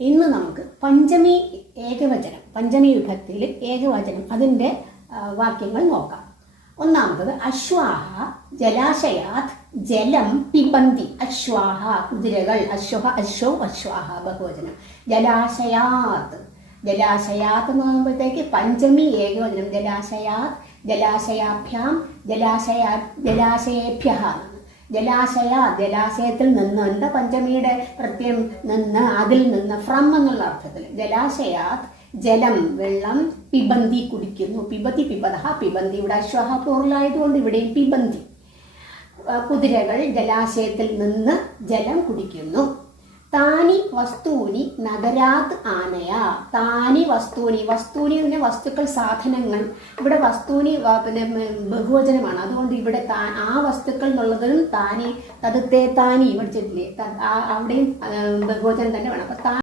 ഇന്ന് നമുക്ക് പഞ്ചമി ഏകവചനം, പഞ്ചമി വിഭക്തിയിൽ ഏകവചനം അതിൻ്റെ വാക്യങ്ങൾ നോക്കാം. ഒന്നാമത്തത് അശ്വാഹ ജലാശയാത് ജലം പിബന്തി. അശ്വാഹ കുതിരകൾ, അശ്വഹ അശ്വ അശ്വാഹ ബഹുവചനം. ജലാശയാത്, ജലാശയാത്ത് എന്ന് പറയുമ്പോഴത്തേക്ക് പഞ്ചമി ഏകവചനം. ജലാശയാത്, ജലാശയാഭ്യാം, ജലാശയേഭ്യ. ജലാശയ, ജലാശയത്തിൽ നിന്നുണ്ട്, പഞ്ചമിയുടെ പ്രത്യം നിന്ന്, അതിൽ നിന്ന്, ഫ്രം എന്നുള്ള അർത്ഥത്തിൽ. ജലാശയാത് ജലം വെള്ളം, പിബന്തി കുടിക്കുന്നു. പിബതി പിബത പിബന്തി, ഇവിടെ അശ്വഹ പോറിലായതുകൊണ്ട് ഇവിടെയും പിബന്തി. കുതിരകൾ ജലാശയത്തിൽ നിന്ന് ജലം കുടിക്കുന്നു. താനി വസ്തൂനി നഗരാത് ആനയ. താനി വസ്തൂനി, വസ്തൂനി പിന്നെ വസ്തുക്കൾ, സാധനങ്ങൾ. ഇവിടെ വസ്തൂനി പിന്നെ ബഹുവചനമാണ്, അതുകൊണ്ട് ഇവിടെ ആ വസ്തുക്കൾ എന്നുള്ളതിലും താനി, തതുത്തേ താനി പഠിച്ചിട്ടില്ലേ, അവിടെയും ബഹുവചനം തന്നെ വേണം. അപ്പൊ